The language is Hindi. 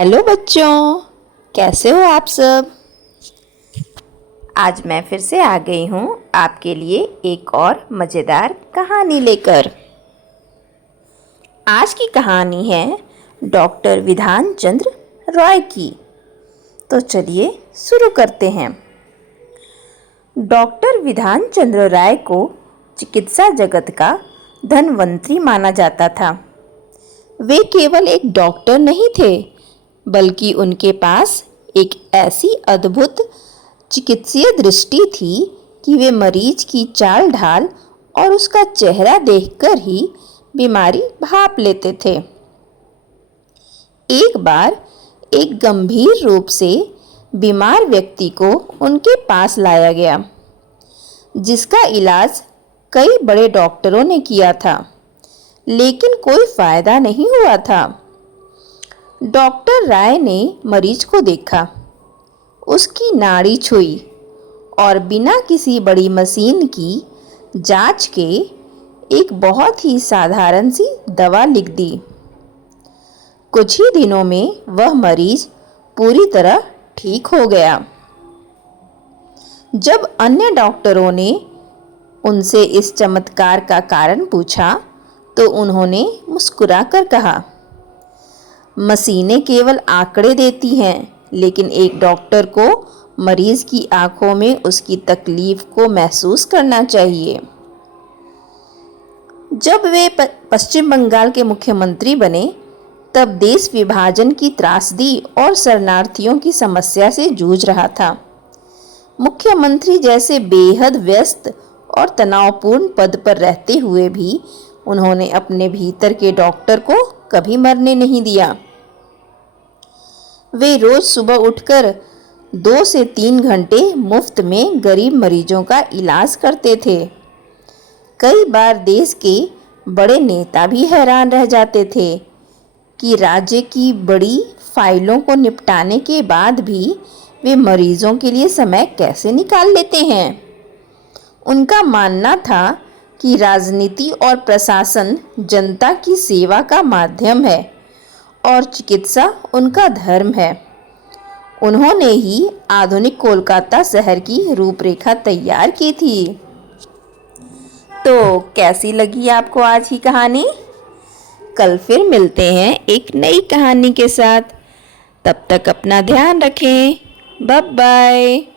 हेलो बच्चों, कैसे हो आप सब। आज मैं फिर से आ गई हूँ आपके लिए एक और मज़ेदार कहानी लेकर। आज की कहानी है डॉक्टर विधान चंद्र रॉय की। तो चलिए शुरू करते हैं। डॉक्टर विधान चंद्र राय को चिकित्सा जगत का धनवंतरी माना जाता था। वे केवल एक डॉक्टर नहीं थे, बल्कि उनके पास एक ऐसी अद्भुत चिकित्सीय दृष्टि थी कि वे मरीज की चाल ढाल और उसका चेहरा देखकर ही बीमारी भाप लेते थे। एक बार एक गंभीर रूप से बीमार व्यक्ति को उनके पास लाया गया, जिसका इलाज कई बड़े डॉक्टरों ने किया था, लेकिन कोई फायदा नहीं हुआ था। डॉक्टर राय ने मरीज को देखा, उसकी नाड़ी छुई और बिना किसी बड़ी मशीन की जांच के एक बहुत ही साधारण सी दवा लिख दी। कुछ ही दिनों में वह मरीज पूरी तरह ठीक हो गया। जब अन्य डॉक्टरों ने उनसे इस चमत्कार का कारण पूछा, तो उन्होंने मुस्कुराकर कहा, मशीनें केवल आंकड़े देती हैं, लेकिन एक डॉक्टर को मरीज की आंखों में उसकी तकलीफ को महसूस करना चाहिए। जब वे पश्चिम बंगाल के मुख्यमंत्री बने, तब देश विभाजन की त्रासदी और शरणार्थियों की समस्या से जूझ रहा था। मुख्यमंत्री जैसे बेहद व्यस्त और तनावपूर्ण पद पर रहते हुए भी उन्होंने अपने भीतर के डॉक्टर को कभी मरने नहीं दिया। वे रोज सुबह उठकर 2 से 3 घंटे मुफ्त में गरीब मरीजों का इलाज करते थे। कई बार देश के बड़े नेता भी हैरान रह जाते थे कि राज्य की बड़ी फाइलों को निपटाने के बाद भी वे मरीजों के लिए समय कैसे निकाल लेते हैं। उनका मानना था कि राजनीति और प्रशासन जनता की सेवा का माध्यम है और चिकित्सा उनका धर्म है। उन्होंने ही आधुनिक कोलकाता शहर की रूपरेखा तैयार की थी। तो कैसी लगी आपको आज की कहानी? कल फिर मिलते हैं एक नई कहानी के साथ। तब तक अपना ध्यान रखें। Bye bye.